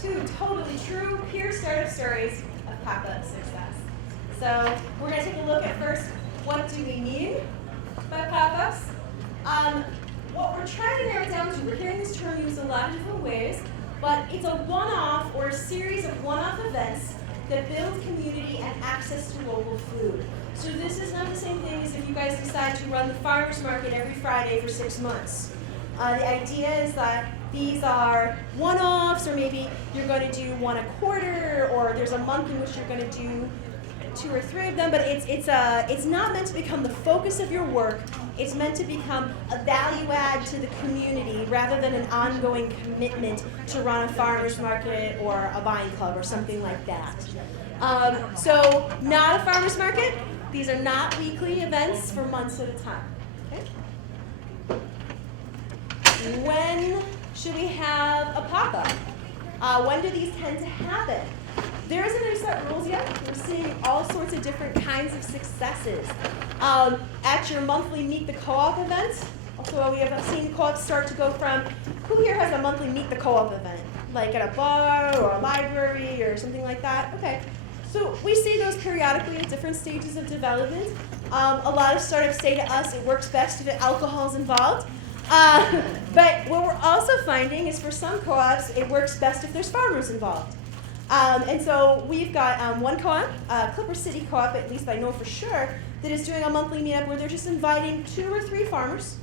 two totally true peer startup stories of pop-up success. So we're going to take a look at first, what do we mean by pop-ups? What we're trying to narrow it down to, we're hearing this term used a lot of different ways, but it's a one-off or a series of one-off events that build community and access to local food. So this is not the same thing as if you guys decide to run the farmer's market every Friday for 6 months. The idea is that these are one-offs, or maybe you're going to do one a quarter, or there's a month in which you're going to do 2 or 3 of them, but it's not meant to become the focus of your work. It's meant to become a value add to the community rather than an ongoing commitment to run a farmer's market or a buying club or something like that. So not a farmer's market. These are not weekly events for months at a time. Okay? When should we have a pop-up? When do these tend to happen? There isn't any set rules yet. We're seeing all sorts of different kinds of successes. At your monthly Meet the Co-op event, also we have seen co-ops start to go from, who here has a monthly Meet the Co-op event? Like at a bar or a library or something like that? Okay. So we see those periodically at different stages of development. A lot of startups say to us it works best if alcohol is involved. But what we're also finding is for some co-ops, it works best if there's farmers involved. And so we've got one co-op, Clipper City Co-op, at least I know for sure, that is doing a monthly meetup where they're just inviting 2 or 3 farmers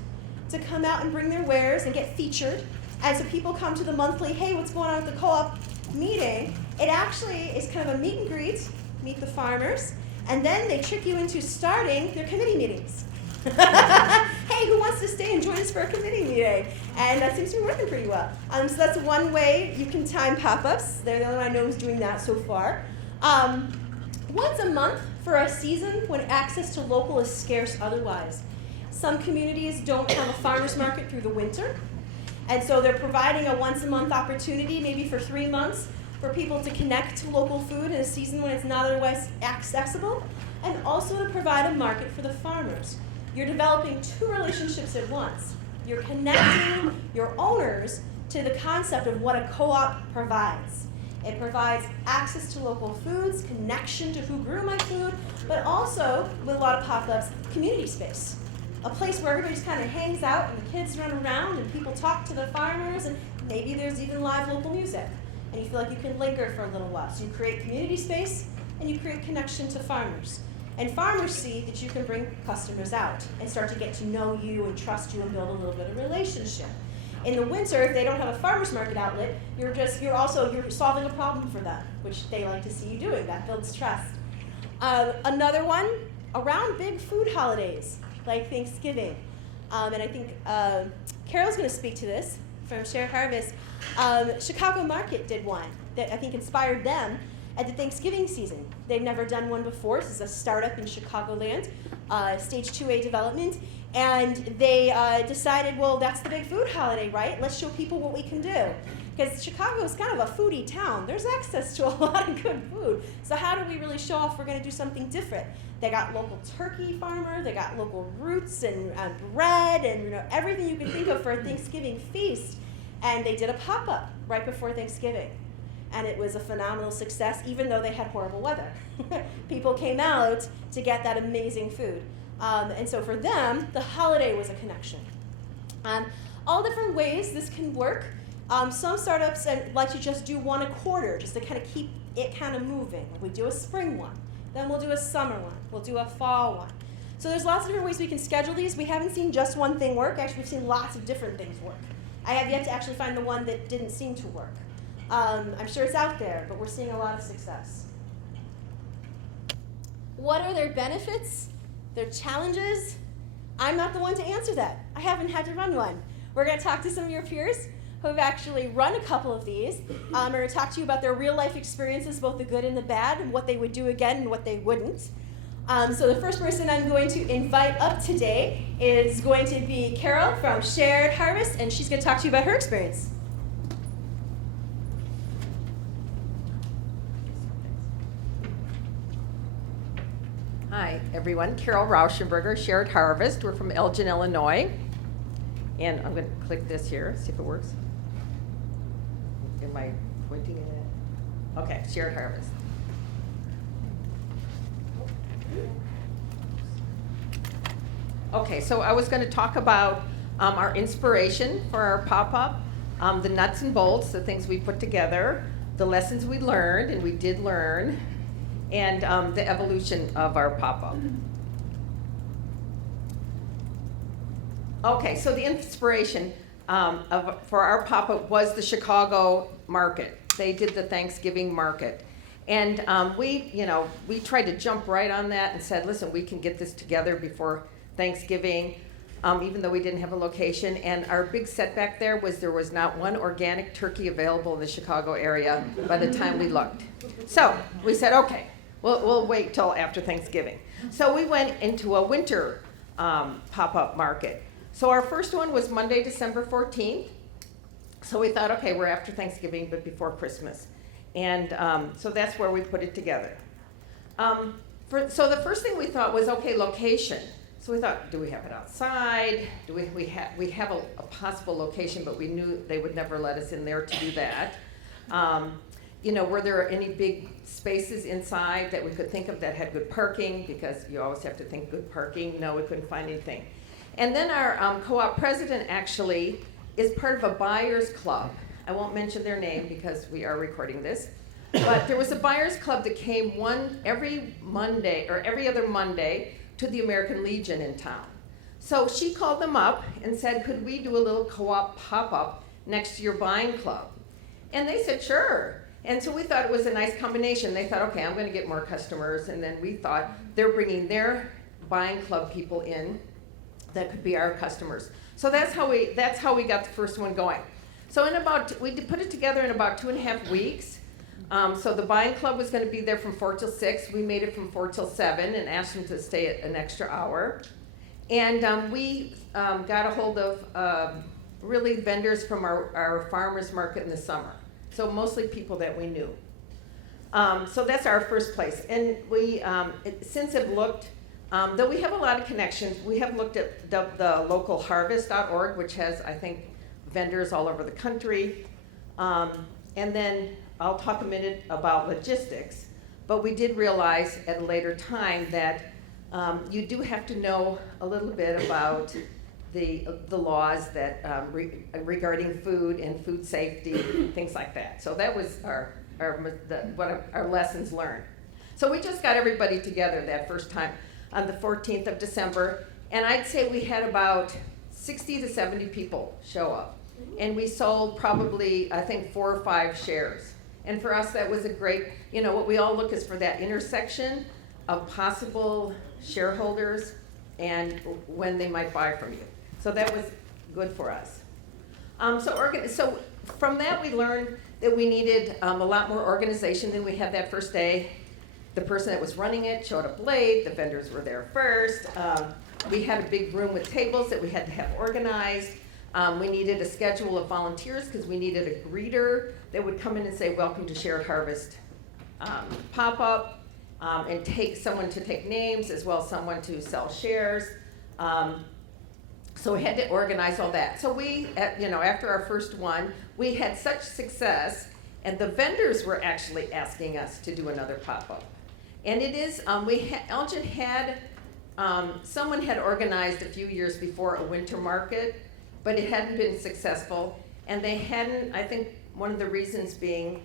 to come out and bring their wares and get featured. And so people come to the monthly, hey, what's going on at the co-op meeting? It actually is kind of a meet and greet, meet the farmers, and then they trick you into starting their committee meetings. Hey, who wants to stay and join us for a committee meeting? And that seems to be working pretty well. So that's one way you can time pop-ups. They're the only one I know who's doing that so far. Once a month for a season when access to local is scarce otherwise. Some communities don't have a farmer's market through the winter, and so they're providing a once-a-month opportunity, maybe for 3 months, for people to connect to local food in a season when it's not otherwise accessible, and also to provide a market for the farmers. You're developing 2 relationships at once. You're connecting your owners to the concept of what a co-op provides. It provides access to local foods, connection to who grew my food, but also, with a lot of pop-ups, community space. A place where everybody just kind of hangs out and the kids run around and people talk to the farmers, and maybe there's even live local music. And you feel like you can linger for a little while. So you create community space and you create connection to farmers. And farmers see that you can bring customers out and start to get to know you and trust you and build a little bit of relationship. In the winter, if they don't have a farmer's market outlet, you're solving a problem for them, which they like to see you doing. That builds trust. Another one, around big food holidays, like Thanksgiving. And I think Carol's going to speak to this from Shared Harvest. Chicago Market did one that I think inspired them at the Thanksgiving season. They've never done one before. This is a startup in Chicagoland, stage 2A development. And they decided, well, that's the big food holiday, right? Let's show people what we can do. Because Chicago is kind of a foodie town. There's access to a lot of good food. So how do we really show off we're going to do something different? They got local turkey farmer, they got local roots and bread and everything you can think of for a Thanksgiving feast. And they did a pop-up right before Thanksgiving. And it was a phenomenal success, even though they had horrible weather. People came out to get that amazing food. And so for them, the holiday was a connection. All different ways this can work. Some startups like to just do one a quarter, just to kind of keep it kind of moving. We do a spring one, then we'll do a summer one, we'll do a fall one. So there's lots of different ways we can schedule these. We haven't seen just one thing work. Actually, we've seen lots of different things work. I have yet to actually find the one that didn't seem to work. I'm sure it's out there, but we're seeing a lot of success. What are their benefits? Their challenges? I'm not the one to answer that. I haven't had to run one. We're going to talk to some of your peers who have actually run a couple of these. We're going to talk to you about their real life experiences, both the good and the bad, and what they would do again and what they wouldn't. So the first person I'm going to invite up today is going to be Carol from Shared Harvest, and she's going to talk to you about her experience. Hi, everyone. Carol Rauschenberger, Shared Harvest. We're from Elgin, Illinois. And I'm going to click this here, see if it works. Am I pointing at? Okay, Shared Harvest. Okay, so I was going to talk about our inspiration for our pop-up, the nuts and bolts, the things we put together, the lessons we learned, and we did learn, and the evolution of our pop-up. Okay, so the inspiration for our pop-up was the Chicago market. They did the Thanksgiving market. And we tried to jump right on that and said, listen, we can get this together before Thanksgiving, even though we didn't have a location. And our big setback there was not one organic turkey available in the Chicago area by the time we looked. So we said, okay, we'll wait till after Thanksgiving. So we went into a winter pop-up market. So our first one was Monday, December 14th. So we thought, okay, we're after Thanksgiving, but before Christmas. And so that's where we put it together. So the first thing we thought was, okay, location. So we thought, do we have it outside? Do we have a possible location, but we knew they would never let us in there to do that. Were there any big spaces inside that we could think of that had good parking? Because you always have to think good parking. No, we couldn't find anything. And then our co-op president actually is part of a buyer's club. I won't mention their name because we are recording this. But there was a buyer's club that came every Monday or every other Monday to the American Legion in town. So she called them up and said, could we do a little co-op pop-up next to your buying club? And they said, sure. And so we thought it was a nice combination. They thought, okay, I'm going to get more customers. And then we thought they're bringing their buying club people in that could be our customers. So that's how we got the first one going. So we put it together in about 2.5 weeks. So the buying club was going to be there from 4 till 6. We made it from 4 till 7 and asked them to stay an extra hour. And we got a hold of really vendors from our farmers market in the summer. So mostly people that we knew. So that's our first place. And we since have looked, though we have a lot of connections, we have looked at the local harvest.org, which has, I think, vendors all over the country. And then I'll talk a minute about logistics, but we did realize at a later time that you do have to know a little bit about the laws that regarding food and food safety and things like that. So that was our lessons learned. So we just got everybody together that first time on the 14th of December, and I'd say we had about 60 to 70 people show up. And we sold probably, I think, 4 or 5 shares. And for us, that was a great, what we all look is for that intersection of possible shareholders and when they might buy from you. So that was good for us. So from that, we learned that we needed a lot more organization than we had that first day. The person that was running it showed up late. The vendors were there first. We had a big room with tables that we had to have organized. We needed a schedule of volunteers because we needed a greeter that would come in and say, welcome to Shared Harvest pop-up, and take someone to take names as well as someone to sell shares. So we had to organize all that. So we, after our first one, we had such success, and the vendors were actually asking us to do another pop-up. And it is, Elgin had, someone had organized a few years before a winter market, but it hadn't been successful. And they hadn't, I think one of the reasons being,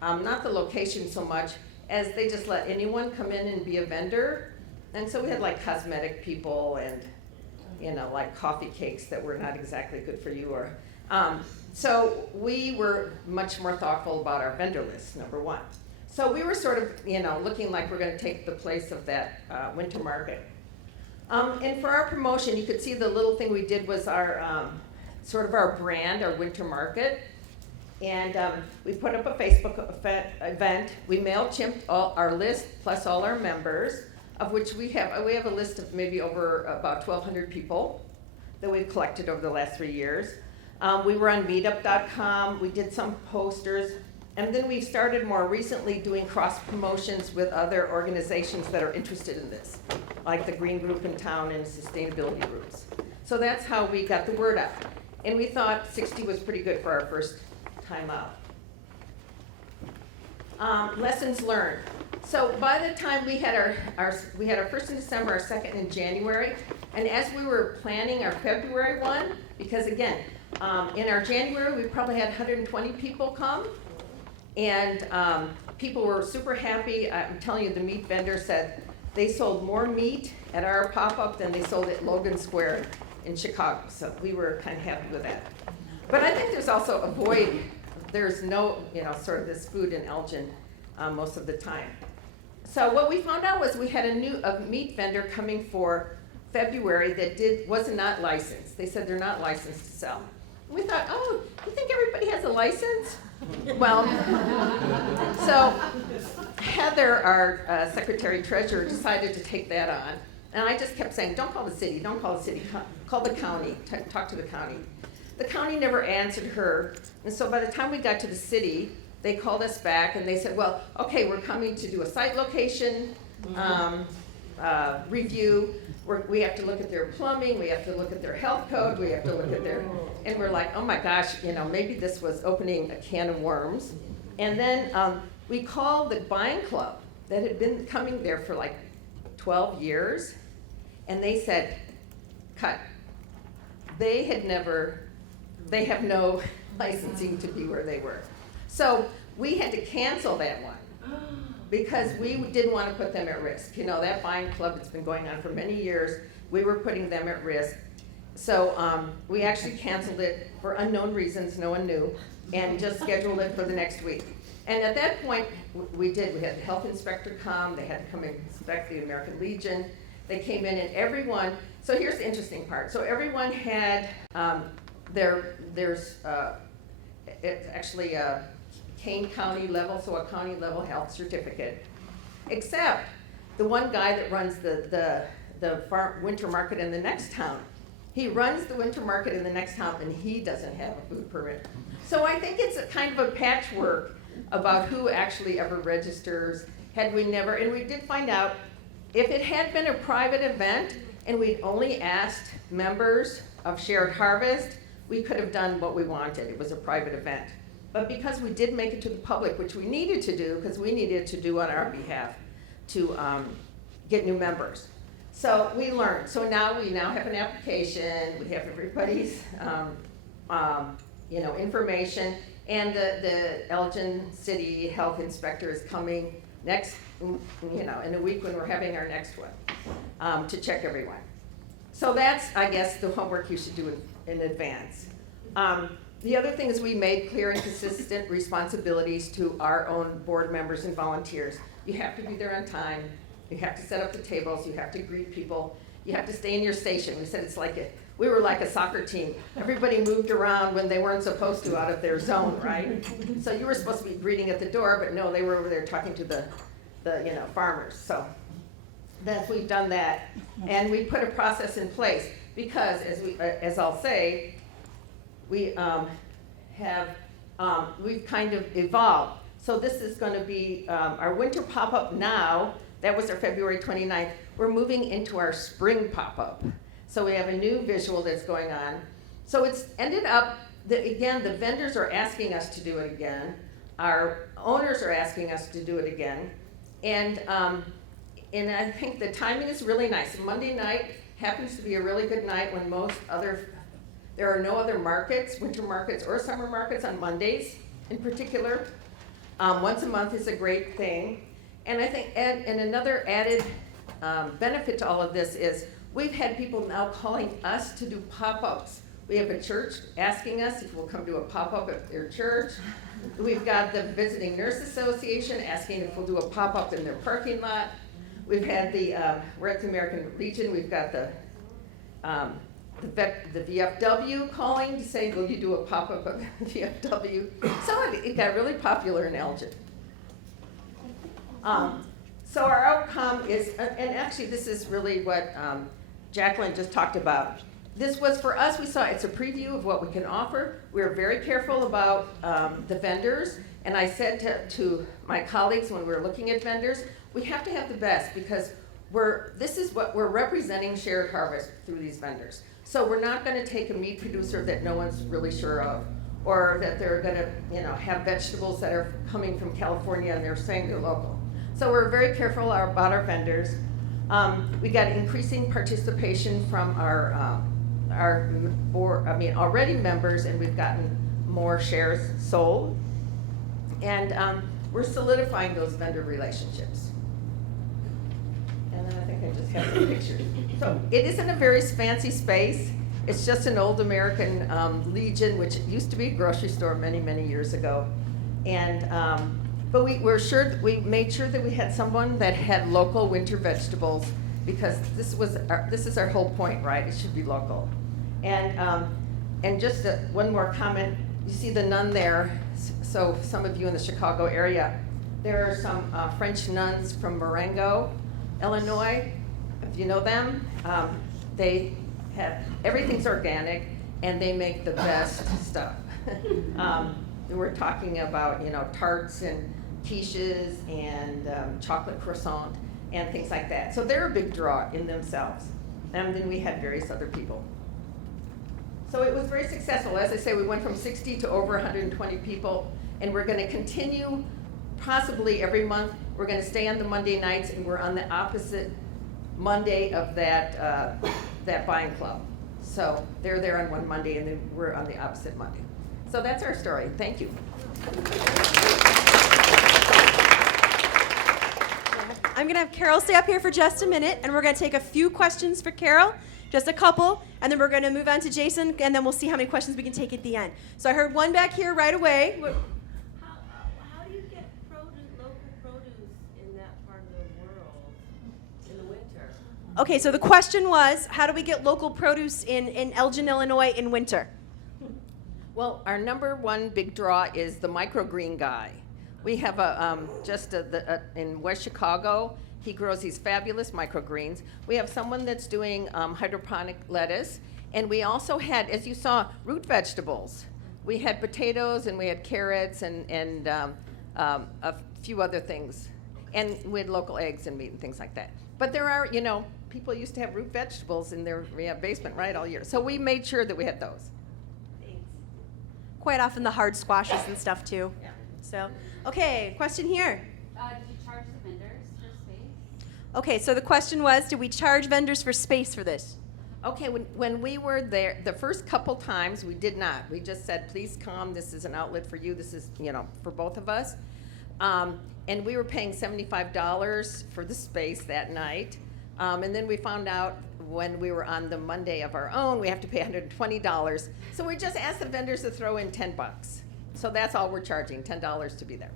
not the location so much, as they just let anyone come in and be a vendor. And so we had like cosmetic people and, like coffee cakes that were not exactly good for you. So we were much more thoughtful about our vendor list, number one. So we were sort of, looking like we're gonna take the place of that winter market. And for our promotion, you could see the little thing we did was our, sort of our brand, our winter market. And we put up a Facebook event. We MailChimped our list plus all our members, of which we have a list of maybe over about 1,200 people that we've collected over the last 3 years. We were on meetup.com. We did some posters. And then we've started more recently doing cross promotions with other organizations that are interested in this, like the Green Group in town and sustainability groups. So that's how we got the word out. And we thought 60 was pretty good for our first time out. Lessons learned. So by the time we had our first in December, our second in January, and as we were planning our February one, because again, in our January, we probably had 120 people come, and people were super happy. I'm telling you, the meat vendor said they sold more meat at our pop-up than they sold at Logan Square in Chicago, so we were kind of happy with that. But I think there's also a void. There's no, sort of this food in Elgin most of the time. So what we found out was we had a meat vendor coming for February that was not licensed. They said they're not licensed to sell. And we thought, oh, you think everybody has a license? Well, so Heather, our secretary treasurer, decided to take that on. And I just kept saying, don't call the city, don't call the city, call the county, talk to the county. The county never answered her. And so by the time we got to the city, they called us back and they said, well, okay, we're coming to do a site location review. We have to look at their plumbing, we have to look at their health code, we have to look at their, and we're like, oh my gosh, maybe this was opening a can of worms. And then we called the buying club that had been coming there for like 12 years, and they said, cut. They have no licensing to be where they were. So we had to cancel that one because we didn't want to put them at risk. That buying club that's been going on for many years, we were putting them at risk. So we actually canceled it for unknown reasons, no one knew, and just scheduled it for the next week. And at that point, we had the health inspector come, they had to come and inspect the American Legion. They came in and everyone, so here's the interesting part. So everyone had there's it's actually a Kane County level, so a county level health certificate, except the one guy that runs the winter market in the next town. He runs the winter market in the next town and he doesn't have a food permit. So I think it's a kind of a patchwork about who actually ever registers. And we did find out if it had been a private event and we'd only asked members of Shared Harvest, we could have done what we wanted. It was a private event. But because we did make it to the public, which we needed to do, because we needed to do on our behalf to get new members. So we learned. So now we have an application. We have everybody's information, and the Elgin City Health Inspector is coming next, in a week when we're having our next one to check everyone. So that's, I guess, the homework you should do in advance. The other thing is we made clear and consistent responsibilities to our own board members and volunteers. You have to be there on time. You have to set up the tables. You have to greet people. You have to stay in your station. We said we were like a soccer team. Everybody moved around when they weren't supposed to out of their zone, right? So you were supposed to be greeting at the door, but no, they were over there talking to the farmers. So we've done that, and we put a process in place because, as I'll say, we've kind of evolved. So this is going to be our winter pop-up now. That was our February 29th. We're moving into our spring pop-up. So we have a new visual that's going on. So it's ended up that, again, the vendors are asking us to do it again. Our owners are asking us to do it again. And I think the timing is really nice. Monday night happens to be a really good night when there are no other markets, winter markets or summer markets on Mondays in particular. Once a month is a great thing. And I think, and another added benefit to all of this is we've had people now calling us to do pop-ups. We have a church asking us if we'll come do a pop-up at their church. We've got the Visiting Nurse Association asking if we'll do a pop-up in their parking lot. We've had we're at the American Legion, we've got the VFW calling to say, will you do a pop-up of VFW? So it got really popular in Elgin. So our outcome is, and actually this is really what Jacqueline just talked about. This was for us, we saw it's a preview of what we can offer. We were very careful about the vendors, and I said to my colleagues when we were looking at vendors, we have to have the best because this is what we're representing Shared Harvest through these vendors. So we're not going to take a meat producer that no one's really sure of, or that they're gonna, have vegetables that are coming from California and they're saying they're local. So we're very careful about our vendors. We got increasing participation from our already members, and we've gotten more shares sold. And we're solidifying those vendor relationships. And then I think I just have some pictures. So it isn't a very fancy space. It's just an old American Legion, which used to be a grocery store many, many years ago. And but we made sure that we had someone that had local winter vegetables, because this is our whole point, right? It should be local. And just one more comment. You see the nun there. So some of you in the Chicago area, there are some French nuns from Marengo, Illinois. If you know them, they have everything's organic, and they make the best stuff. We're talking about tarts and quiches and chocolate croissant and things like that. So they're a big draw in themselves. And then we had various other people. So it was very successful. As I say, we went from 60 to over 120 people, and we're going to continue possibly every month. We're going to stay on the Monday nights, and we're on the opposite Monday of that buying club. So they're there on one Monday, and then we're on the opposite Monday. So that's our story. Thank you. I'm going to have Carol stay up here for just a minute, and we're going to take a few questions for Carol, just a couple, and then we're going to move on to Jason, and then we'll see how many questions we can take at the end. So I heard one back here right away. How do you get local produce in that part of the world in the winter? Okay, so the question was, how do we get local produce in Elgin, Illinois in winter? Well, our number one big draw is the microgreen guy. We have in West Chicago, he grows these fabulous microgreens. We have someone that's doing hydroponic lettuce, and we also had, as you saw, root vegetables. We had potatoes, and we had carrots, and a few other things, and we had local eggs and meat and things like that. But there are, people used to have root vegetables in their basement, right, all year. So we made sure that we had those. Quite often the hard squashes and stuff too. Yeah. So, okay, question here. Did you charge the vendors for space? Okay, so the question was, do we charge vendors for space for this? Okay, when we were there, the first couple times, we did not. We just said, please come, this is an outlet for you, this is, for both of us. And we were paying $75 for the space that night. And then we found out when we were on the Monday of our own, we have to pay $120. So we just asked the vendors to throw in $10. So that's all we're charging, $10 to be there.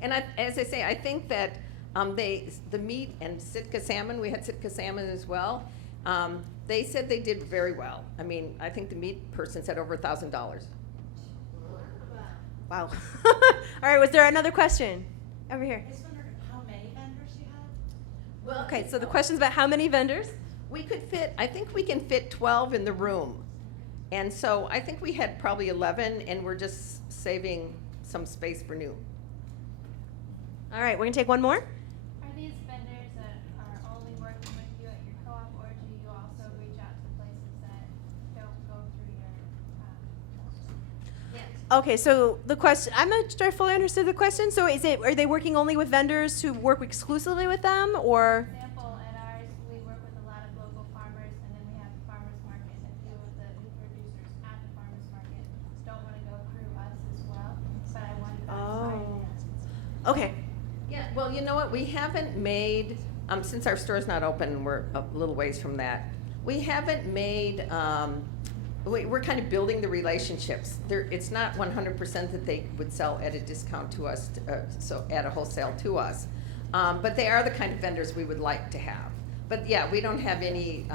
And as I say, I think that the meat and Sitka salmon, we had Sitka salmon as well. They said they did very well. I mean, I think the meat person said over $1,000. Wow. All right, was there another question? Over here. I just wondered how many vendors you had? Well, Okay, so the question's about how many vendors? I think we can fit 12 in the room. And so I think we had probably 11, and we're just saving some space for new. All right, we're going to take one more. Are these vendors that are only working with you at your co-op, or do you also reach out to places that don't go through your Okay, so the question, I'm not sure I fully understood the question. So are they working only with vendors who work exclusively with them, or? For example, at ours, we work with a lot of local farmers, and then we have the farmers market, and a few of the new producers at the farmers market don't want to go through us as well, but I wanted to Okay. Yeah, well, you know what, we haven't made, since our store's not open, we're a little ways from that, we haven't made, we're kind of building the relationships. It's not 100% that they would sell at a discount to us, so at a wholesale to us, but they are the kind of vendors we would like to have. But yeah, we don't have any,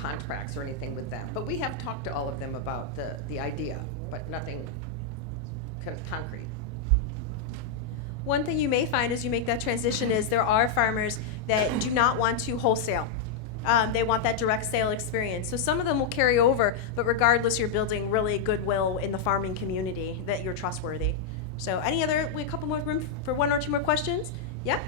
contracts or anything with them. But we have talked to all of them about the idea, but nothing concrete. One thing you may find as you make that transition is there are farmers that do not want to wholesale. They want that direct sale experience. So some of them will carry over, but regardless, you're building really goodwill in the farming community that you're trustworthy. So we have a couple more room for one or two more questions? Yeah?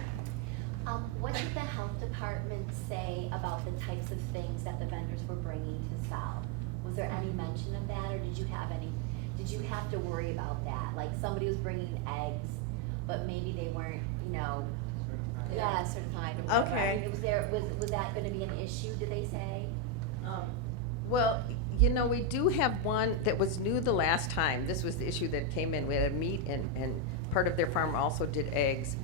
What did the health department say about the types of things that the vendors were bringing to sell? Was there any mention of that, or did did you have to worry about that? Like somebody was bringing eggs, but maybe they weren't, certified or whatever. Okay. I mean, was that gonna be an issue, did they say? Well, we do have one that was new the last time. This was the issue that came in. We had a meat and part of their farm also did eggs.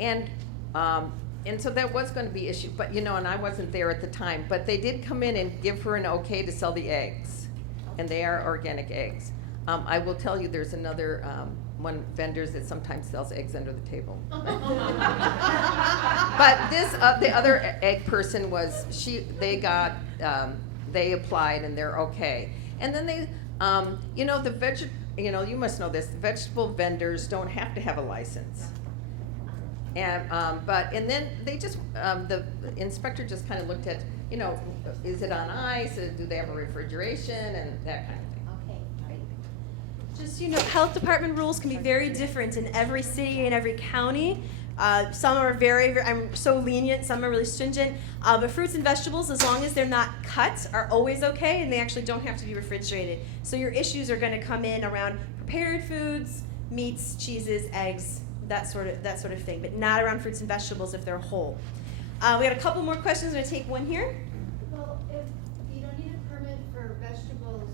And so that was gonna be issue, but and I wasn't there at the time, but they did come in and give her an okay to sell the eggs. And they are organic eggs. I will tell you, there's another, one vendors that sometimes sells eggs under the table. But this, the other egg person was, they applied and they're okay. And then they, you must know this, vegetable vendors don't have to have a license. And, and then they just, the inspector just kind of looked at, is it on ice, do they have a refrigeration, and that kind of thing. Okay, great. Just, health department rules can be very different in every city and every county. Some are very, I'm so lenient, some are really stringent. But fruits and vegetables, as long as they're not cut, are always okay, and they actually don't have to be refrigerated. So your issues are gonna come in around prepared foods, meats, cheeses, eggs, that sort of thing, but not around fruits and vegetables if they're whole. We got a couple more questions. I'm gonna take one here. Well, if you don't need a permit for vegetables,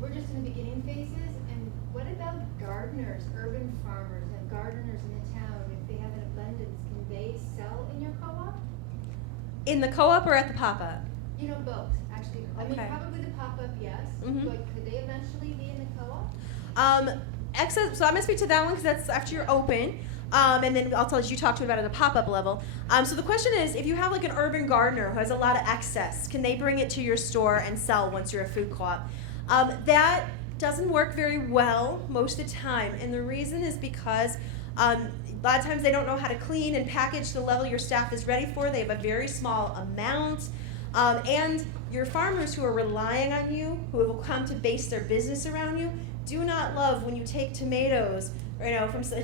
we're just in the beginning phases, and what about gardeners, urban farmers, and gardeners in the town? If they have an abundance, can they sell in your co-op? In the co-op or at the pop-up? Both, actually. I mean, Okay. probably the pop-up, yes, Mhm. but could they eventually be in the co-op? So I'm gonna speak to that one because that's after you're open. And then I'll tell you talk to about it at a pop-up level. So the question is, if you have like an urban gardener who has a lot of excess, can they bring it to your store and sell once you're a food co-op? That doesn't work very well most of the time, and the reason is because a lot of times they don't know how to clean and package the level your staff is ready for. They have a very small amount, and your farmers who are relying on you, who will come to base their business around you, do not love when you take tomatoes.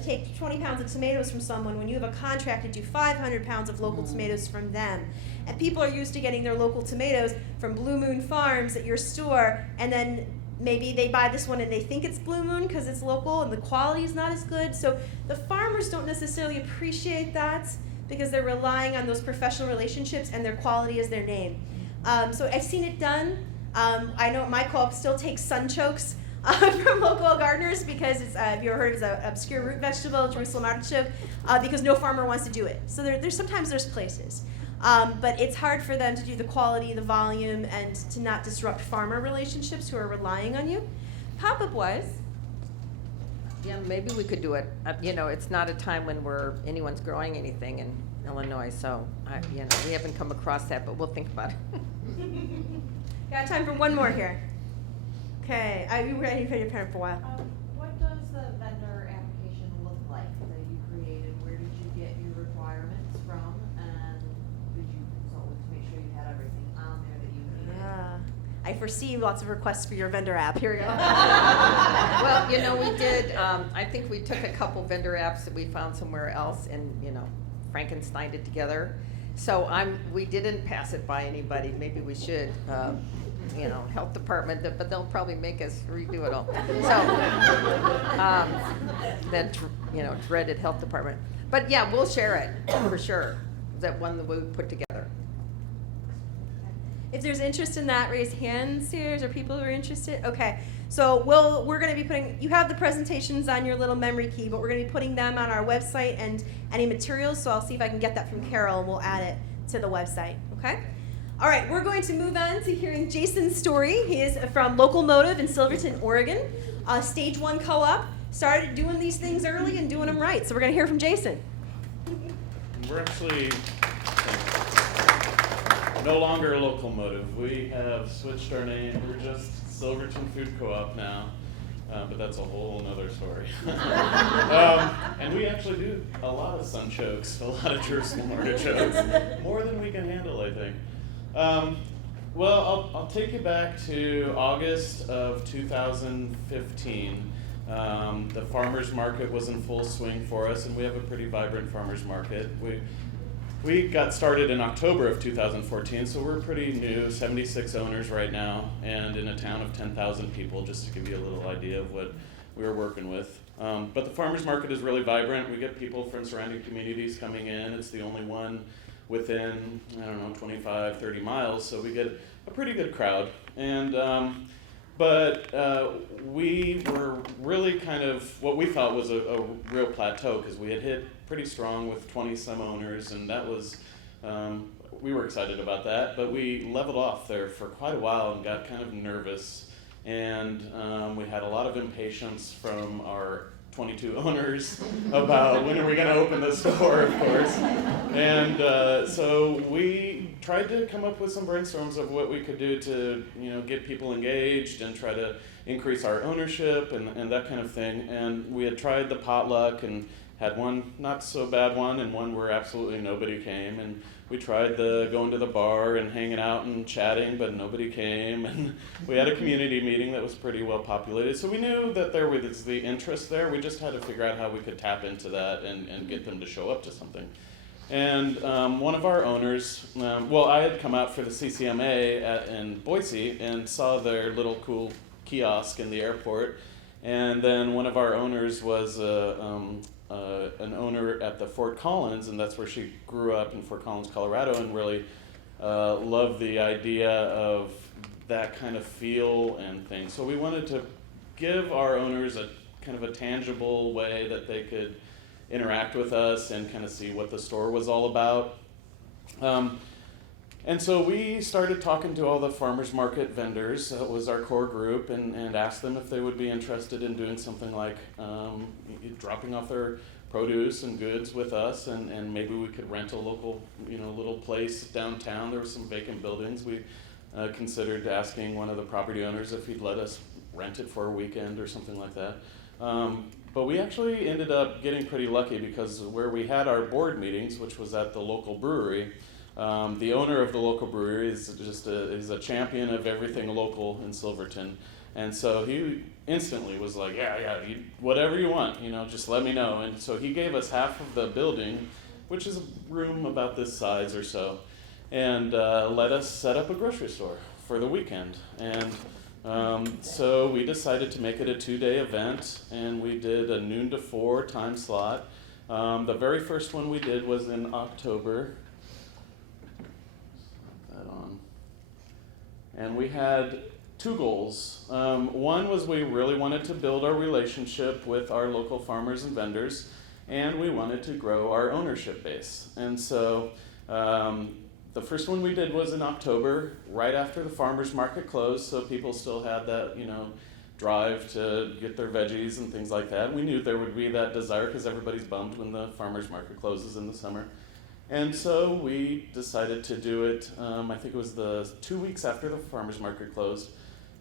Take 20 pounds of tomatoes from someone when you have a contract to do 500 pounds of local tomatoes from them. And people are used to getting their local tomatoes from Blue Moon Farms at your store, and then maybe they buy this one and they think it's Blue Moon because it's local and the quality is not as good. So the farmers don't necessarily appreciate that because they're relying on those professional relationships and their quality is their name. So I've seen it done. I know my co-op still takes sunchokes from local gardeners because it's, have you ever heard of an obscure root vegetable, Jerusalem artichoke, because no farmer wants to do it. So there's places. But it's hard for them to do the quality, the volume, and to not disrupt farmer relationships who are relying on you. Pop-up wise, Yeah, maybe we could do it. It's not a time when anyone's growing anything in Illinois, so we haven't come across that, but we'll think about it. got time for one more here. Okay, I've been ready for your parent for a while. What does the vendor application look like that you created? Where did you get your requirements from? And did you consult with to make sure you had everything on there that you needed? I foresee lots of requests for your vendor app. Here we go. Well, we did, I think we took a couple vendor apps that we found somewhere else and, Frankensteined it together. So we didn't pass it by anybody. Maybe we should. Health department, but they'll probably make us redo it all. So, that, dreaded health department. But yeah, we'll share it, for sure. That one that we put together. If there's interest in that, raise hands here. Is there people who are interested? Okay. So we're going to be you have the presentations on your little memory key, but we're going to be putting them on our website and any materials. So I'll see if I can get that from Carol and we'll add it to the website. Okay? All right, we're going to move on to hearing Jason's story. He is from local Motive in Silverton, Oregon. Stage 1 co-op. Started doing these things early and doing them right. So we're going to hear from Jason. We're actually no longer a local Motive. We have switched our name. We're just Silverton Food Co-op now, but that's a whole nother story. And we actually do a lot of sunchokes, a lot of Jerusalem artichokes, more than we can handle, I think. Well, I'll take you back to August of 2015. The farmers market was in full swing for us, and we have a pretty vibrant farmers market. We got started in October of 2014, so we're pretty new, 76 owners right now, and in a town of 10,000 people, just to give you a little idea of what we were working with. But the farmers market is really vibrant. We get people from surrounding communities coming in. It's the only one within, 25, 30 miles, so we get a pretty good crowd. And but we were really kind of what we thought was a real plateau, because we had hit pretty strong with 20 some owners, and that was, we were excited about that, but we leveled off there for quite a while and got kind of nervous. And we had a lot of impatience from our 22 owners about when are we going to open the store, of course. And so we tried to come up with some brainstorms of what we could do to, get people engaged and try to increase our ownership and that kind of thing. And we had tried the potluck and had one not so bad one and one where absolutely nobody came. And we tried the going to the bar and hanging out and chatting, but nobody came. And we had a community meeting that was pretty well populated. So we knew that there was the interest there. We just had to figure out how we could tap into that and get them to show up to something. And one of our owners, I had come out for the CCMA in Boise and saw their little cool kiosk in the airport. And then one of our owners was an owner at the Fort Collins, and that's where she grew up in Fort Collins, Colorado, and really loved the idea of that kind of feel and thing. So we wanted to give our owners a kind of a tangible way that they could interact with us and kind of see what the store was all about. And so we started talking to all the farmers market vendors. That was our core group, and asked them if they would be interested in doing something like dropping off their produce and goods with us, and maybe we could rent a local, little place downtown. There were some vacant buildings. We considered asking one of the property owners if he'd let us rent it for a weekend or something like that. But we actually ended up getting pretty lucky, because where we had our board meetings, which was at the local brewery, the owner of the local brewery is a champion of everything local in Silverton. And so he instantly was like, whatever you want, just let me know. And so he gave us half of the building, which is a room about this size or so, and let us set up a grocery store for the weekend. And so we decided to make it a 2-day event, and we did a noon to 4 time slot. The very first one we did was in October. And we had 2 goals. One was we really wanted to build our relationship with our local farmers and vendors, and we wanted to grow our ownership base. And so the first one we did was in October, right after the farmers market closed, so people still had that, drive to get their veggies and things like that. We knew there would be that desire because everybody's bummed when the farmers market closes in the summer. And so we decided to do it, I think it was the 2 weeks after the farmers market closed.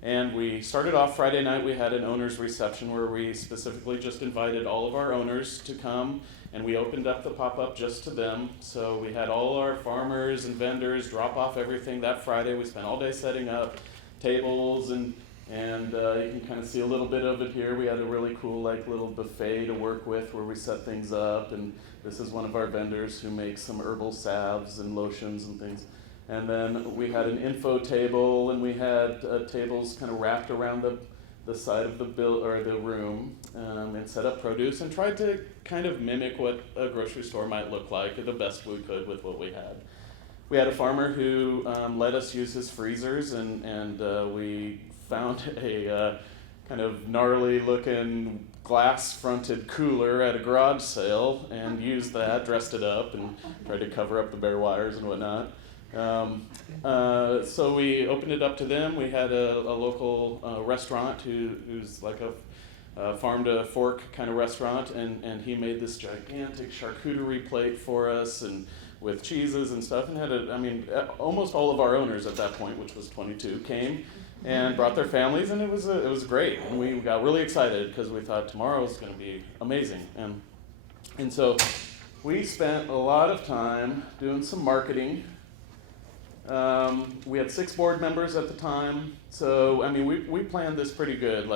And we started off Friday night. We had an owner's reception where we specifically just invited all of our owners to come, and we opened up the pop-up just to them. So we had all our farmers and vendors drop off everything that Friday. We spent all day setting up tables, and you can kind of see a little bit of it here. We had a really cool little buffet to work with where we set things up, and this is one of our vendors who makes some herbal salves and lotions and things. And then we had an info table, and we had tables kind of wrapped around the side of the room, and set up produce and tried to kind of mimic what a grocery store might look like the best we could with what we had. We had a farmer who let us use his freezers, and we found a kind of gnarly looking glass-fronted cooler at a garage sale and used that, dressed it up, and tried to cover up the bare wires and whatnot. So we opened it up to them. We had a local restaurant who's like a farm to fork kind of restaurant, and he made this gigantic charcuterie plate for us, and with cheeses and stuff, and had almost all of our owners at that point, which was 22, came and brought their families, and it was great. And we got really excited because we thought tomorrow was going to be amazing. And so we spent a lot of time doing some marketing. We had 6 board members at the time, so we planned this pretty good.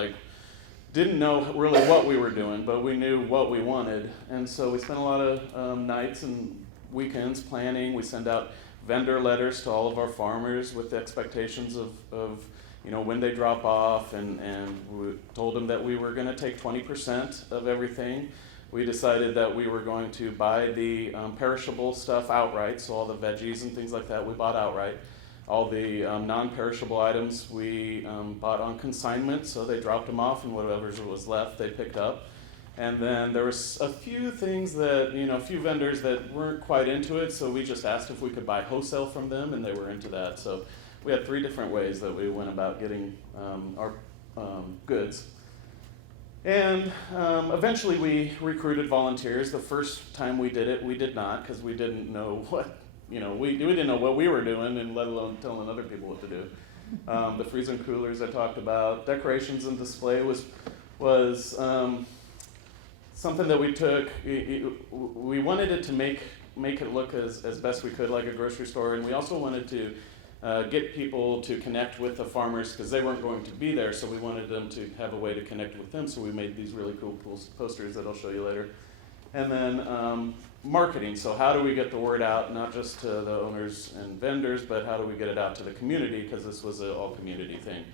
Didn't know really what we were doing, but we knew what we wanted, and so we spent a lot of nights and weekends planning. We send out vendor letters to all of our farmers with the expectations of when they drop off, and we told them that we were going to take 20% of everything. We decided that we were going to buy the perishable stuff outright, so all the veggies and things like that we bought outright. All the non-perishable items we bought on consignment, so they dropped them off, and whatever was left they picked up. And then there was a few things that, a few vendors that weren't quite into it, so we just asked if we could buy wholesale from them, and they were into that. So we had 3 different ways that we went about getting our goods. And eventually we recruited volunteers. The first time we did it, we did not, because we didn't know what, we didn't know what we were doing, and let alone telling other people what to do. The freezer and coolers I talked about. Decorations and display was something that we took. We wanted it to make it look as best we could like a grocery store, and we also wanted to get people to connect with the farmers, because they weren't going to be there, so we wanted them to have a way to connect with them, so we made these really cool posters that I'll show you later. And then marketing, so how do we get the word out, not just to the owners and vendors, but how do we get it out to the community, because this was an all-community thing.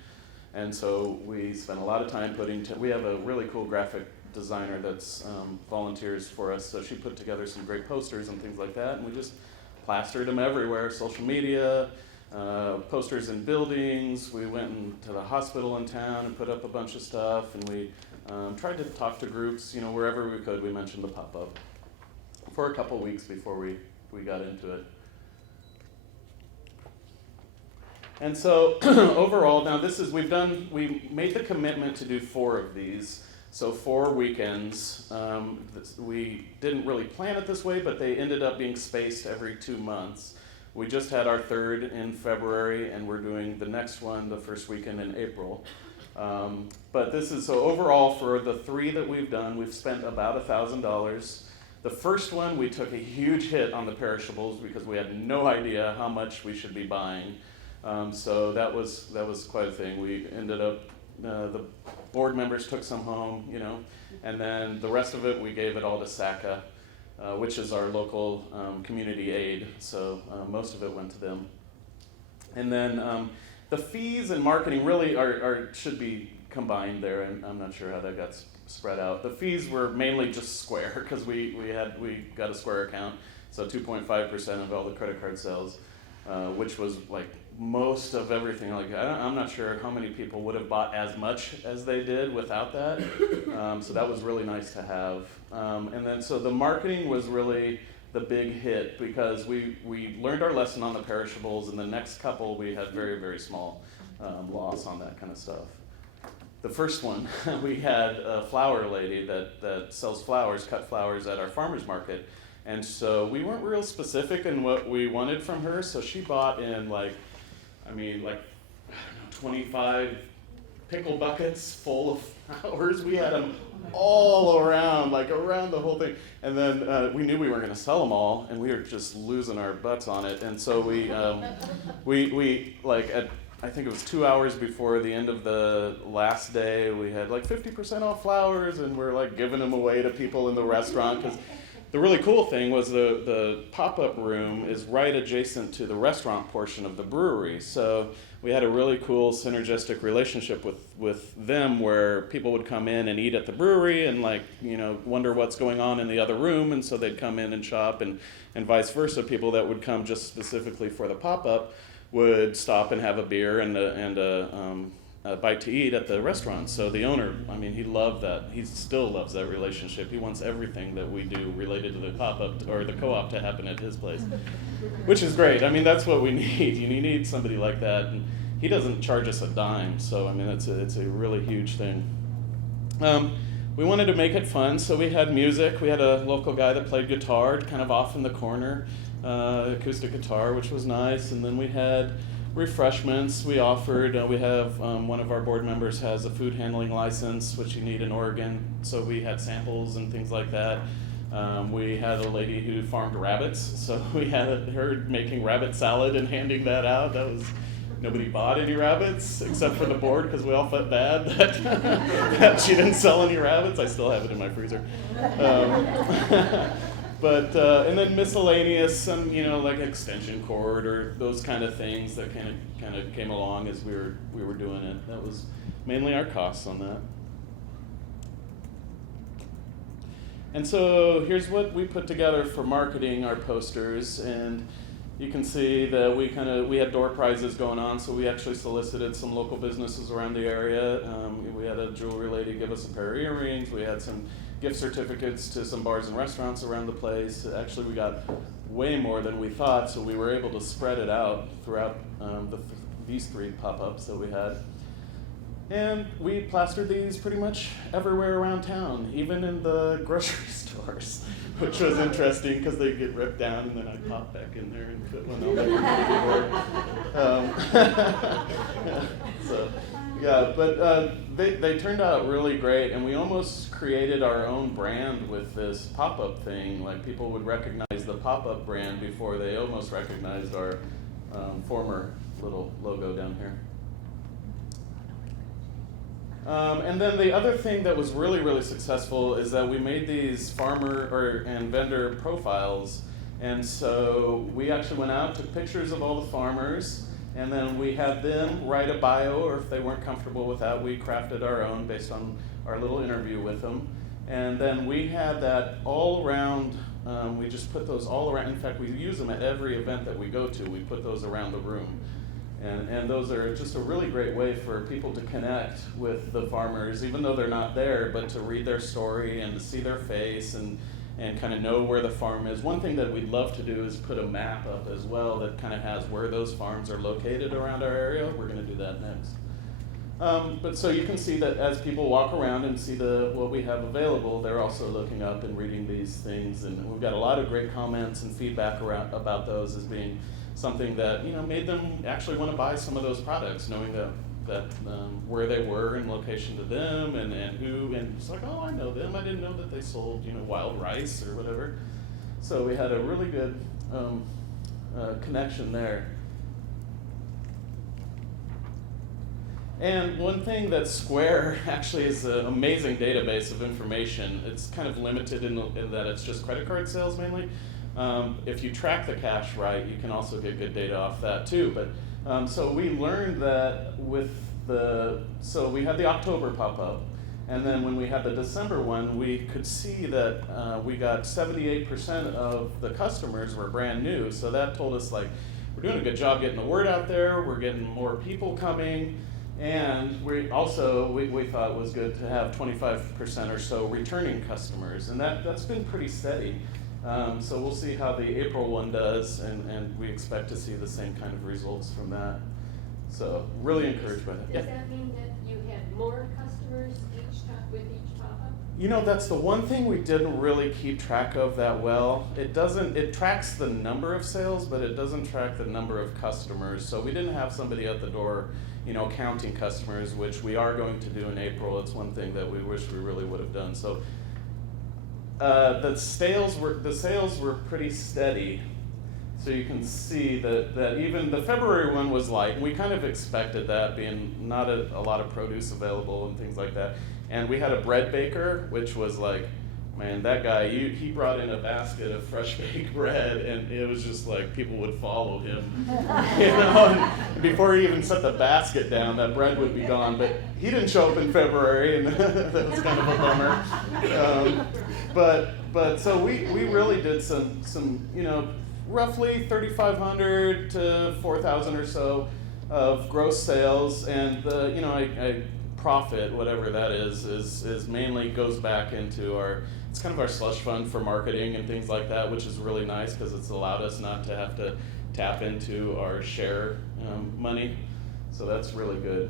And so we spent a lot of time we have a really cool graphic designer that's volunteers for us, so she put together some great posters and things like that, and we just plastered them everywhere, social media, posters in buildings. We went to the hospital in town and put up a bunch of stuff, and we tried to talk to groups, wherever we could. We mentioned the pop-up for a couple weeks before we got into it. And so overall, now we made the commitment to do 4 of these, so 4 weekends. We didn't really plan it this way, but they ended up being spaced every 2 months. We just had our 3rd in February, and we're doing the next one the first weekend in April. But so overall, for the 3 that we've done, we've spent about $1,000. The first one, we took a huge hit on the perishables because we had no idea how much we should be buying. So that was quite a thing. We ended up, the board members took some home, and then the rest of it, we gave it all to SACA, which is our local community aid. So most of it went to them. And then the fees and marketing really should be combined there, and I'm not sure how that got spread out. The fees were mainly just Square, because we got a Square account, so 2.5% of all the credit card sales, which was like most of everything. Like I'm not sure how many people would have bought as much as they did without that. So that was really nice to have. And then so the marketing was really the big hit, because we learned our lesson on the perishables, and the next couple we had very, very small loss on that kind of stuff. The first one, we had a flower lady that sells flowers, cut flowers at our farmer's market. And so we weren't real specific in what we wanted from her, so she bought in 25 pickle buckets full of flowers. We had them all around, around the whole thing. And then we knew we weren't going to sell them all, and we were just losing our butts on it. And so I think it was 2 hours before the end of the last day, we had 50% off flowers, and we're giving them away to people in the restaurant, because the really cool thing was the pop-up room is right adjacent to the restaurant portion of the brewery. So we had a really cool synergistic relationship with them, where people would come in and eat at the brewery and wonder what's going on in the other room, and so they'd come in and shop, and vice versa. People that would come just specifically for the pop-up would stop and have a beer and a bite to eat at the restaurant. So the owner, he loved that. He still loves that relationship. He wants everything that we do related to the pop-up or the co-op to happen at his place, which is great. That's what we need. You need somebody like that. And he doesn't charge us a dime, so it's a really huge thing. We wanted to make it fun, so we had music. We had a local guy that played guitar kind of off in the corner, acoustic guitar, which was nice. And then we had refreshments. We offered, we have, one of our board members has a food handling license, which you need in Oregon, so we had samples and things like that. We had a lady who farmed rabbits, so we had her making rabbit salad and handing that out. Nobody bought any rabbits except for the board, because we all felt bad that she didn't sell any rabbits. I still have it in my freezer. But and then miscellaneous, some like extension cord or those kind of things that kind of came along as we were doing it. That was mainly our costs on that. And so here's what we put together for marketing our posters, and you can see that we had door prizes going on, so we actually solicited some local businesses around the area. We had a jewelry lady give us a pair of earrings. We had some gift certificates to some bars and restaurants around the place. Actually, we got way more than we thought, so we were able to spread it out throughout these 3 pop-ups that we had. And we plastered these pretty much everywhere around town, even in the grocery stores, which was interesting because they get ripped down and then I pop back in there and put one on. So, yeah, but they turned out really great, and we almost created our own brand with this pop-up thing. Like, people would recognize the pop-up brand before they almost recognized our former little logo down here. And then the other thing that was really, really successful is that we made these farmer and vendor profiles. And so we actually went out, took pictures of all the farmers, and then we had them write a bio, or if they weren't comfortable with that, we crafted our own based on our little interview with them. And then we had that all around, we just put those all around. In fact, we use them at every event that we go to. We put those around the room. And those are just a really great way for people to connect with the farmers, even though they're not there, but to read their story and to see their face and kind of know where the farm is. One thing that we'd love to do is put a map up as well that kind of has where those farms are located around our area. We're going to do that next. But so you can see that as people walk around and see what we have available, they're also looking up and reading these things. And we've got a lot of great comments and feedback about those as being something that made them actually want to buy some of those products, knowing that where they were in location to them and who, and it's like, oh, I know them. I didn't know that they sold wild rice or whatever. So we had a really good connection there. And one thing that Square actually is an amazing database of information. It's kind of limited in that it's just credit card sales mainly. If you track the cash right, you can also get good data off that too. But so we learned that so we had the October pop-up, and then when we had the December one, we could see that we got 78% of the customers were brand new. So that told us, like, we're doing a good job getting the word out there. We're getting more people coming. And we thought it was good to have 25% or so returning customers, and that's been pretty steady. So we'll see how the April one does, and we expect to see the same kind of results from that. So really encouraged by that. Does that mean that you had more customers with each pop-up? That's the one thing we didn't really keep track of that well. It tracks the number of sales, but it doesn't track the number of customers. So we didn't have somebody at the door counting customers, which we are going to do in April. It's one thing that we wish we really would have done. So the sales were pretty steady. So you can see that even the February one was light. We kind of expected that, being not a lot of produce available and things like that. And we had a bread baker, which was like, man, that guy, he brought in a basket of fresh baked bread, and it was just like people would follow him. And before he even set the basket down, that bread would be gone. But he didn't show up in February, and that was kind of a bummer. But so we really did some roughly 3,500 to 4,000 or so of gross sales, and I profit, whatever that is mainly goes back into it's kind of our slush fund for marketing and things like that, which is really nice because it's allowed us not to have to tap into our share money. So that's really good.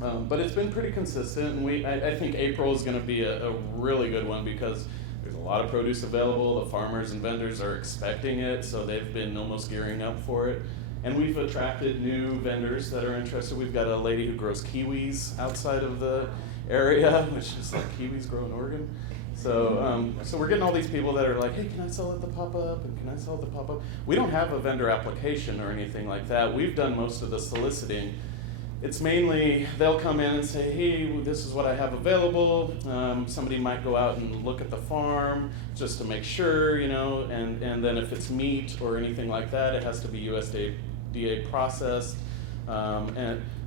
But it's been pretty consistent, and I think April is going to be a really good one because there's a lot of produce available. The farmers and vendors are expecting it, so they've been almost gearing up for it. And we've attracted new vendors that are interested. We've got a lady who grows kiwis outside of the area, which is like kiwis grow in Oregon. So we're getting all these people that are like, hey, can I sell at the pop-up? And can I sell at the pop-up? We don't have a vendor application or anything like that. We've done most of the soliciting it's mainly they'll come in and say, hey, this is what I have available. Somebody might go out and look at the farm just to make sure, and then if it's meat or anything like that, it has to be USDA processed.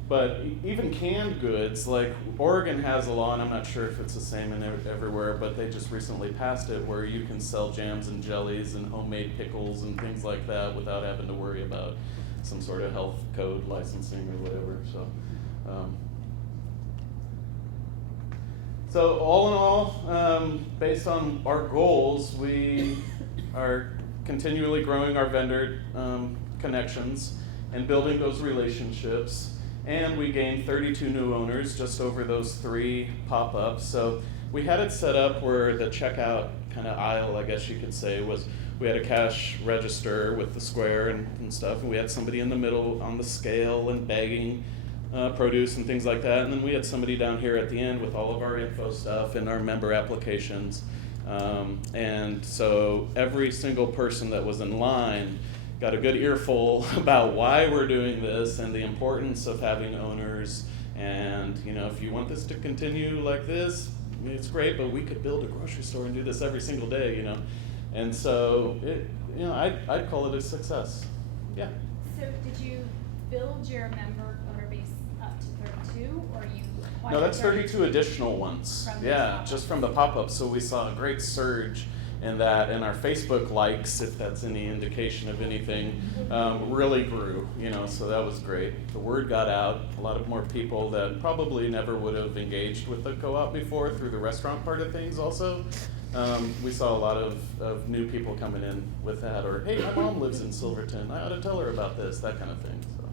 But even canned goods, like Oregon has a law, and I'm not sure if it's the same everywhere, but they just recently passed it where you can sell jams and jellies and homemade pickles and things like that without having to worry about some sort of health code licensing or whatever. So all in all, based on our goals, we are continually growing our vendor connections and building those relationships. And we gained 32 new owners just over those 3 pop-ups. So we had it set up where the checkout kind of aisle, I guess you could say, was we had a cash register with the square and stuff, and we had somebody in the middle on the scale and bagging produce and things like that. And then we had somebody down here at the end with all of our info stuff and our member applications. And so every single person that was in line got a good earful about why we're doing this and the importance of having owners. And if you want this to continue like this, it's great, but we could build a grocery store and do this every single day, And so I'd call it a success. Yeah. So did you build your member owner base up to 32, or you? No, that's 32 additional ones. From these Yeah, pop-ups? just from the pop-ups. So we saw a great surge in that, and our Facebook likes, if that's any indication of anything, really grew. So that was great. The word got out. A lot of more people that probably never would have engaged with the co-op before through the restaurant part of things. Also, we saw a lot of new people coming in with that, or hey, my mom lives in Silverton. I ought to tell her about this. That kind of thing. So,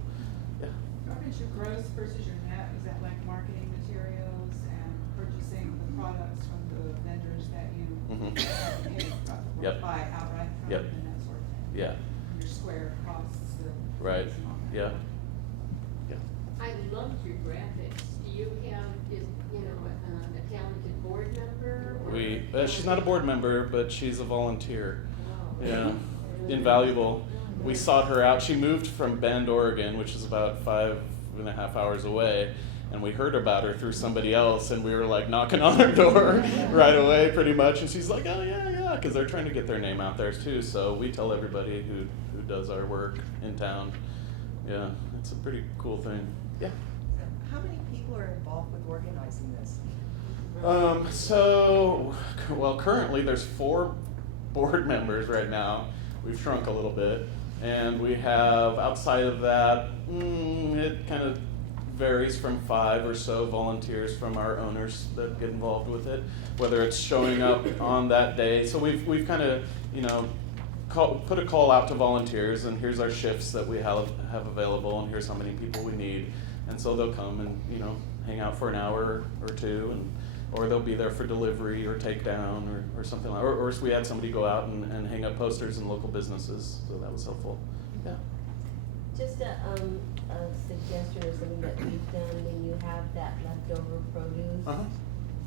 yeah. How much your gross versus your net? Is that like marketing materials and purchasing the products from the vendors that you Yep. buy outright from Yep. and that sort of thing? Yeah. And your square costs, the Right. fees and all that. Yeah. Yeah. I loved your graphics. Do you have, a talented board member? Or She's not a board member, but she's a volunteer. Oh. Yeah, invaluable. We sought her out. She moved from Bend, Oregon, which is about 5.5 hours away, and we heard about her through somebody else, and we were like knocking on her door right away, pretty much. And she's like, "Oh yeah," because they're trying to get their name out there too. So we tell everybody who does our work in town. Yeah, it's a pretty cool thing. Yeah. How many people are involved with organizing this? Currently there's 4 board members right now. We've shrunk a little bit. And we have, outside of that, it kind of varies from 5 or so volunteers from our owners that get involved with it, whether it's showing up on that day. So we've kind of, put a call out to volunteers, and here's our shifts that we have available, and here's how many people we need. And so they'll come and, hang out for an hour or 2, or they'll be there for delivery or takedown or something like that. Or we had somebody go out and hang up posters in local businesses, so that was helpful. Yeah. Just a suggestion or something that we've done, when you have that leftover produce, Uh-huh.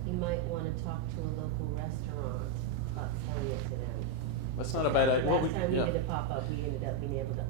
you might wanna talk to a local restaurant about selling it to them. That's not a bad idea. Well, Last time we yeah. did a pop-up, we ended up being able to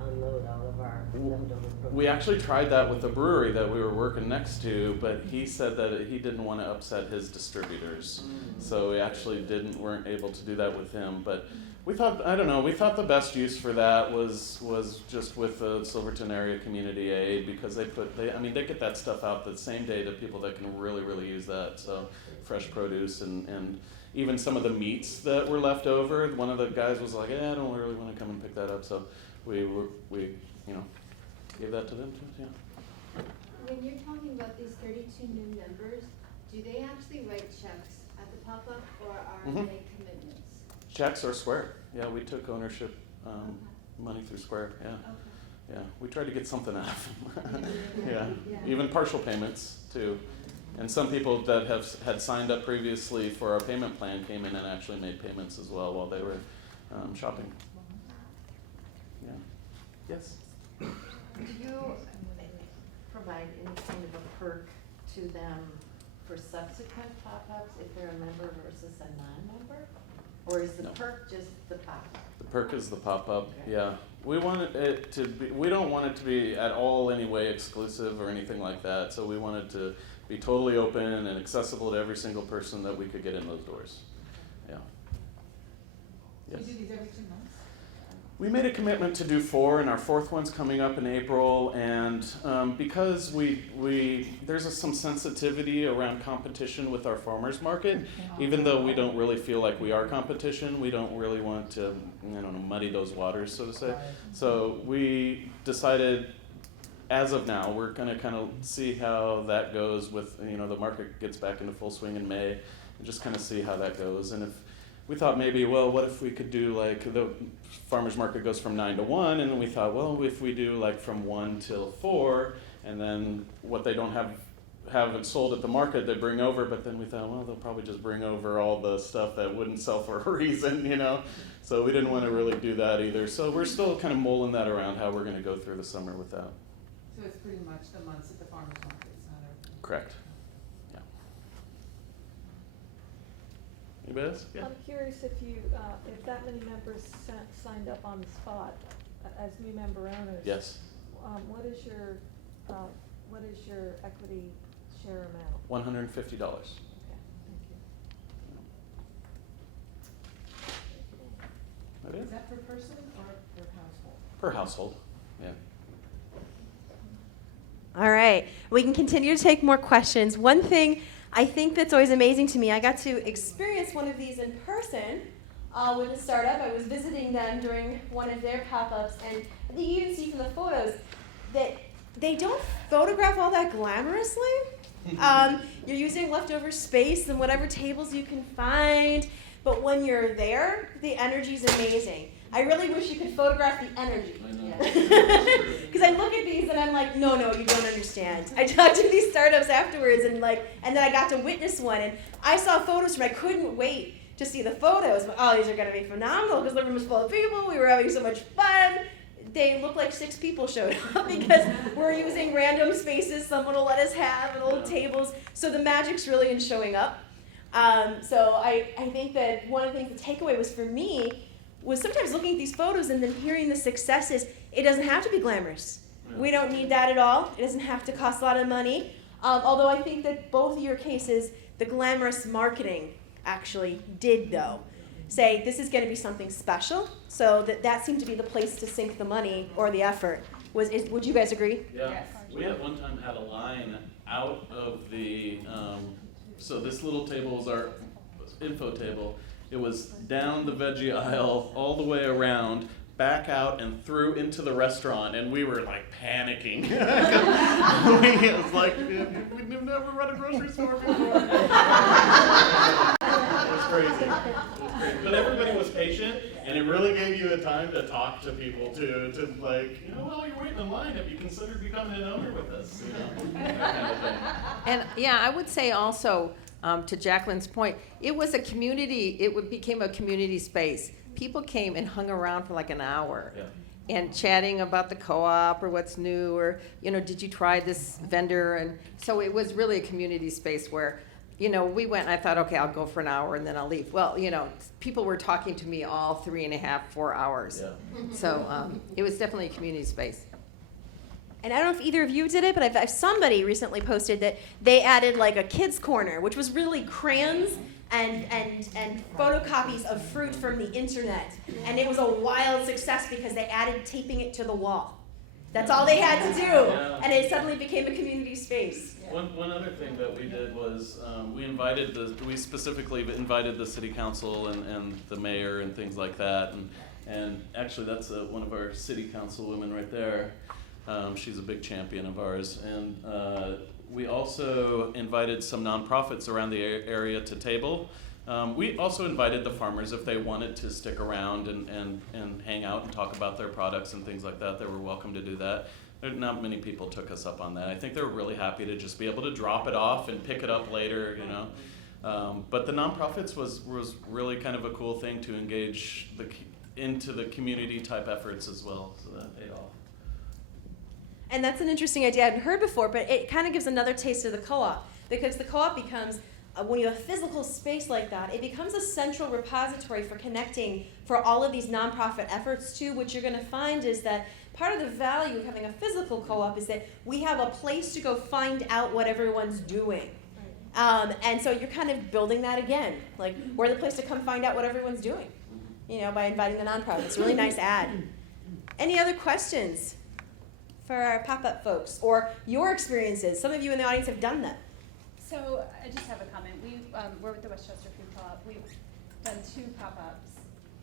unload all of our leftover produce. We actually tried that with the brewery that we were working next to, but he said that he didn't want to upset his distributors. So we actually weren't able to do that with him. But we thought the best use for that was just with the Silverton Area Community Aid, because they get that stuff out the same day to people that can really, really use that. So fresh produce and even some of the meats that were left over. One of the guys was like, I don't really want to come and pick that up. So we gave that to them too. Yeah. When you're talking about these 32 new members, do they actually write checks at the pop-up, or are they commitments? Checks or Square. Yeah, we took ownership money through Square. Yeah. Okay. Yeah, we tried to get something out of them. Yeah, even partial payments too. And some people that had signed up previously for our payment plan came in and actually made payments as well while they were shopping. Yeah. Yes. Do you provide any kind of a perk to them for subsequent pop-ups if they're a member versus a non-member? Or is the No. perk just the pop-up? The Perk is the pop-up, yeah. We want it to be, we don't want it to be at all any way exclusive or anything like that, so we want it to be totally open and accessible to every single person that we could get in those doors. Yeah. Yes. You do these every 2 months? We made a commitment to do 4, and our 4th one's coming up in April. And because there's some sensitivity around competition with our farmers market, even though we don't really feel like we are competition, we don't really want to, muddy those waters, so to say. So we decided, as of now, we're going to kind of see how that goes with, the market gets back into full swing in May, and just kind of see how that goes. And if we thought maybe, well, what if we could do like the farmers market goes from 9 to 1, and then we thought, well, if we do like from 1 till 4, and then what they don't haven't sold at the market, they bring over. But then we thought, well, they'll probably just bring over all the stuff that wouldn't sell for a reason, So we didn't want to really do that either. So we're still kind of mulling that around how we're going to go through the summer with that. So it's pretty much the months at the farmer's market, it's not everything. Correct. Yeah. Anybody else? Yeah. I'm curious if that many members signed up on the spot as new member owners. Yes. What is your equity share amount? $150. Okay, thank you. That is? Is that per person or per household? Per household, yeah. All right, we can continue to take more questions. One thing I think that's always amazing to me, I got to experience one of these in person with a startup. I was visiting them during one of their pop-ups, and I think you can see from the photos that they don't photograph all that glamorously. You're using leftover space and whatever tables you can find, but when you're there, the energy's amazing. I really wish you could photograph the energy. Because I look at these and I'm like, no, you don't understand. I talked to these startups afterwards and then I got to witness one, and I saw photos from, I couldn't wait to see the photos. But, these are going to be phenomenal because the room was full of people. We were having so much fun. They looked like 6 people showed up because we're using random spaces someone will let us have and old tables. So the magic's really in showing up. So I think that one of the things the takeaway was for me was sometimes looking at these photos and then hearing the successes. It doesn't have to be glamorous. We don't need that at all. It doesn't have to cost a lot of money. Although I think that both of your cases, the glamorous marketing actually did, though, say this is going to be something special. So that seemed to be the place to sink the money or the effort. Would you guys agree? Yeah. Yes. We at one time had a line out of the, so this little table was our info table. It was down the veggie aisle, all the way around, back out and through into the restaurant, and we were like panicking. It was like, we've never run a grocery store before. It was crazy. But everybody was patient, and it really gave you a time to talk to people too, to like, while you're waiting in line, have you considered becoming an owner with us? That kind of thing. And yeah, I would say also, to Jacqueline's point, it was a community, became a community space. People came and hung around for like an hour. Yeah. And chatting about the co-op or what's new, or, did you try this vendor? And so it was really a community space where, we went and I thought, okay, I'll go for an hour and then I'll leave. Well, people were talking to me all 3.5, 4 hours. Yeah. So it was definitely a community space. And I don't know if either of you did it, but somebody recently posted that they added like a kids corner, which was really crayons and photocopies of fruit from the internet. And it was a wild success because they added taping it to the wall. That's all they had to do. Yeah. And it suddenly became a community space. One other thing that we did was we specifically invited the city council and the mayor and things like that. And actually that's one of our city council women right there. She's a big champion of ours. And we also invited some nonprofits around the area to table. We also invited the farmers if they wanted to stick around and hang out and talk about their products and things like that. They were welcome to do that. Not many people took us up on that. I think they were really happy to just be able to drop it off and pick it up later, But the nonprofits was really kind of a cool thing to engage into the community type efforts as well. So that paid off. And that's an interesting idea I hadn't heard before, but it kind of gives another taste of the co-op, because the co-op becomes when you have a physical space like that, it becomes a central repository for connecting for all of these nonprofit efforts too. What you're going to find is that part of the value of having a physical co-op is that we have a place to go find out what everyone's doing. And so you're kind of building that again. Like, we're the place to come find out what everyone's doing, by inviting the nonprofits. It's a really nice ad. Any other questions for our pop-up folks or your experiences? Some of you in the audience have done that. So I just have a comment. We're with the Westchester Food Co-op. We've done 2 pop-ups,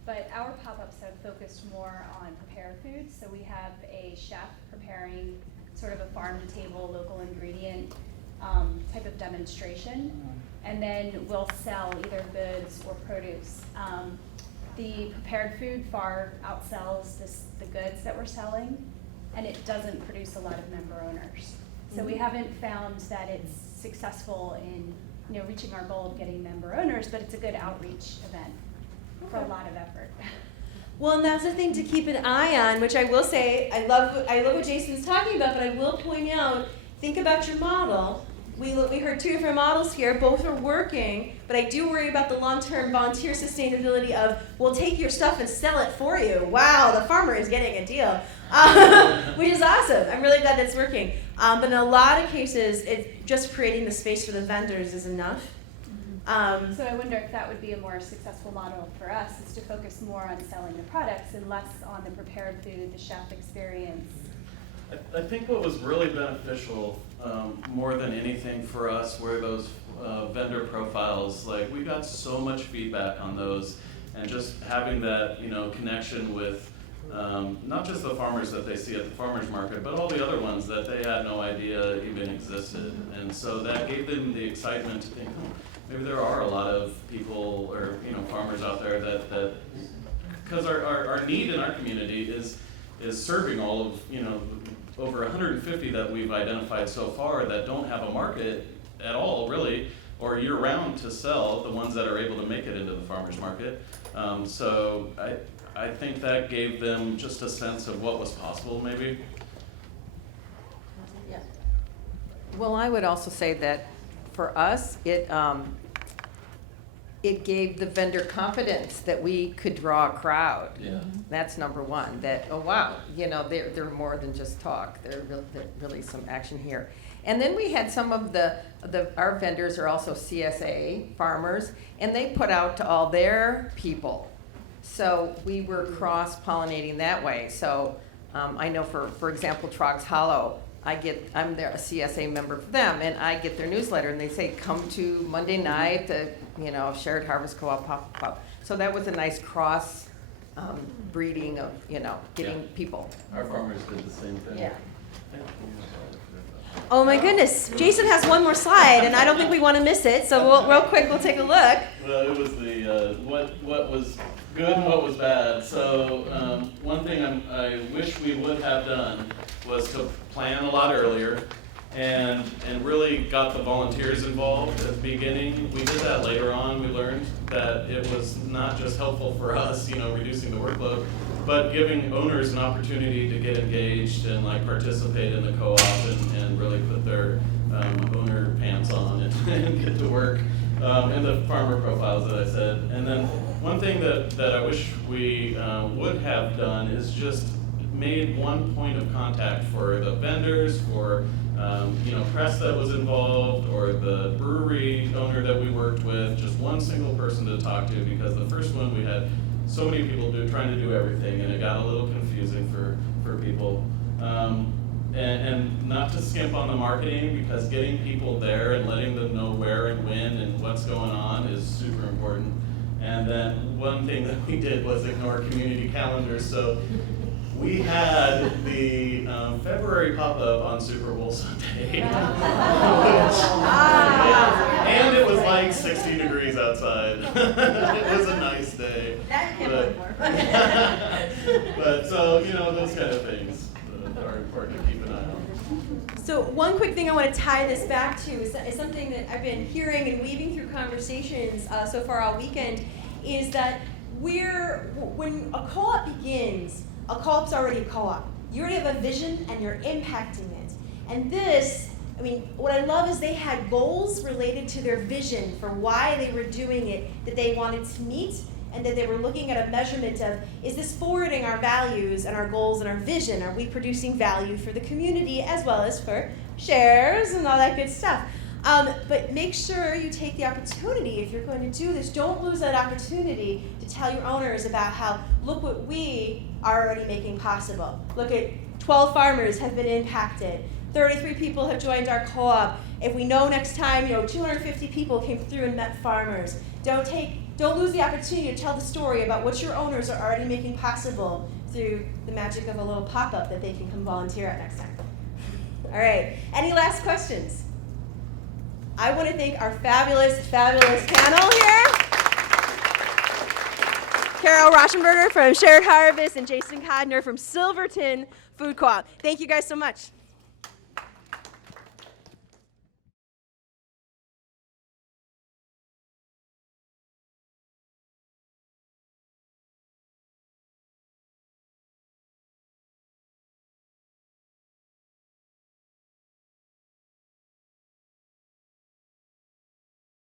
but our pop-ups have focused more on prepared foods. So we have a chef preparing sort of a farm-to-table, local ingredient type of demonstration, and then we'll sell either goods or produce. The prepared food far outsells the goods that we're selling, and it doesn't produce a lot of member owners. So we haven't found that it's successful in reaching our goal of getting member owners, but it's a good outreach event for a lot of effort. Well, and that's the thing to keep an eye on, which I will say, I love what Jason's talking about, but I will point out, think about your model. We heard 2 different models here, both are working, but I do worry about the long-term volunteer sustainability of, we'll take your stuff and sell it for you. Wow, the farmer is getting a deal, which is awesome. I'm really glad that's working. But in a lot of cases, it's just creating the space for the vendors is enough. So I wonder if that would be a more successful model for us, is to focus more on selling the products and less on the prepared food, the chef experience. I think what was really beneficial, more than anything for us, were those vendor profiles. Like, we got so much feedback on those, and just having that, connection with not just the farmers that they see at the farmers market, but all the other ones that they had no idea even existed. And so that gave them the excitement to think, oh, maybe there are a lot of people or farmers out there that because our need in our community is serving all of over 150 that we've identified so far that don't have a market at all, really, or year-round to sell, the ones that are able to make it into the farmers market. So I think that gave them just a sense of what was possible, maybe. Yeah. Well, I would also say that for us, it gave the vendor confidence that we could draw a crowd. Yeah. That's number one. That, oh wow, they're more than just talk. There's really some action here. And then we had some of our vendors are also CSA farmers, and they put out to all their people. So we were cross-pollinating that way. So I know for example, Troggs Hollow, I'm there a CSA member for them, and I get their newsletter, and they say, come to Monday night, Shared Harvest Co-op pop. So that was a nice cross breeding of, getting people. Our farmers did the same thing. Yeah. Oh my goodness, Jason has one more slide, and I don't think we want to miss it, so real quick, we'll take a look. Well, it was the what was good and what was bad. So one thing I wish we would have done was to plan a lot earlier and really got the volunteers involved at the beginning. We did that later on. We learned that it was not just helpful for us, reducing the workload, but giving owners an opportunity to get engaged and participate in the co-op and really put their owner pants on and get to work. And the farmer profiles that I said. And then one thing that I wish we would have done is just made one point of contact for the vendors, for press that was involved, or the brewery owner that we worked with, just one single person to talk to, because the first one we had so many people trying to do everything, and it got a little confusing for people. And not to skimp on the marketing, because getting people there and letting them know where and when and what's going on is super important. And then one thing that we did was ignore community calendars. So we had the February pop-up on Super Bowl Sunday. And it was like 60 degrees outside. It was a nice day. But so, those kind of things are important to keep an eye on. So one quick thing I want to tie this back to is something that I've been hearing and weaving through conversations so far all weekend, is that when a co-op begins, a co-op's already a co-op. You already have a vision and you're impacting it. And this I mean, what I love is they had goals related to their vision for why they were doing it that they wanted to meet, and that they were looking at a measurement of, is this forwarding our values and our goals and our vision? Are we producing value for the community as well as for shares and all that good stuff? But make sure you take the opportunity, if you're going to do this, don't lose that opportunity to tell your owners about how, look what we are already making possible. Look at 12 farmers have been impacted. 33 people have joined our co-op. If we know next time, 250 people came through and met farmers. Don't lose the opportunity to tell the story about what your owners are already making possible through the magic of a little pop-up that they can come volunteer at next time. All right, any last questions? I want to thank our fabulous, fabulous panel here. Carol Rauschenberger from Shared Harvest and Jason Codner from Silverton Food Co-op. Thank you guys so much.